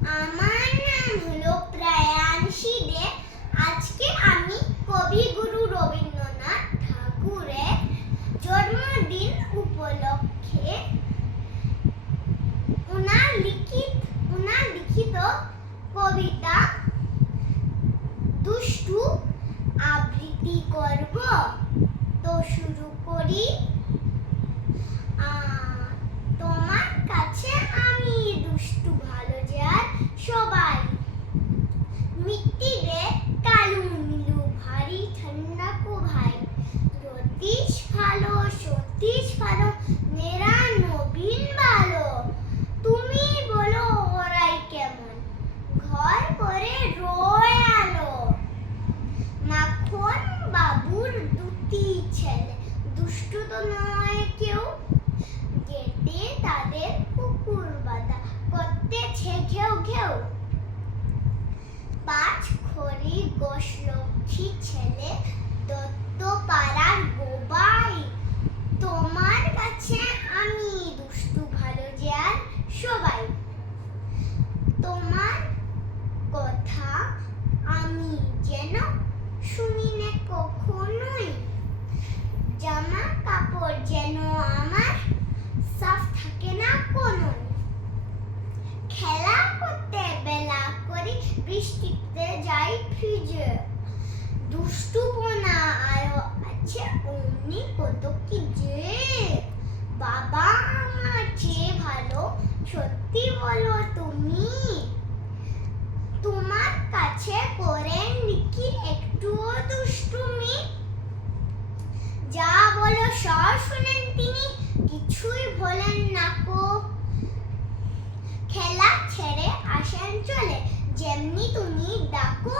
আমার নাম হলো প্রায়াংশী দে। আজকে আমি কবিগুরু রবীন্দ্রনাথ ঠাকুরের জন্মদিন উপলক্ষে ওনার লিখিত কবিতা দুষ্টু আবৃত্তি করব। তো শুরু করি। তোমার কাছে আমি দুষ্টু ভালো যার সবাই, মিট্টি রে কালু নীলু ভারী ঠান্ডা কো ভাই, জ্যোতিষ ভালো সতীশ ভালো মেরা নবীন ভালো, তুমি বলো ওরাই কেমন ঘর করে রোয় আলো। মাখন বাবুর দুটি ছেলে দুষ্টু তো নয় কেউ, গেটে তাদের কুকুর বাঁধা করতেছে ঘেউ ঘেউ। পাঁচ খড়ি গোশ লক্ষ্মী ছেলে দত্ত পাড়ার বোবাই, তোমার কাছে আমি দুষ্টু ভালো যার সবাই। তোমার কথা আমি যেন শুনি না কখনোই, জামা কাপড় যেন আমার সাফ থাকে না কোনোই। খেলা করতে বেলা করি বৃষ্টিতে যাই ভিজে, দুষ্টুপনা আরো আছে অমনি কত কি যে। বাবা আমার চেয়ে ভালো সত্যি বলো তুমি, তোমার কাছে করেন কি একটুও দুষ্টুমি? যা বলো সব শুনেন তিনি, কিছুই বলেন না কো। খেলা ছেড়ে আসেন চলে যেমনি তুমি ডাকো,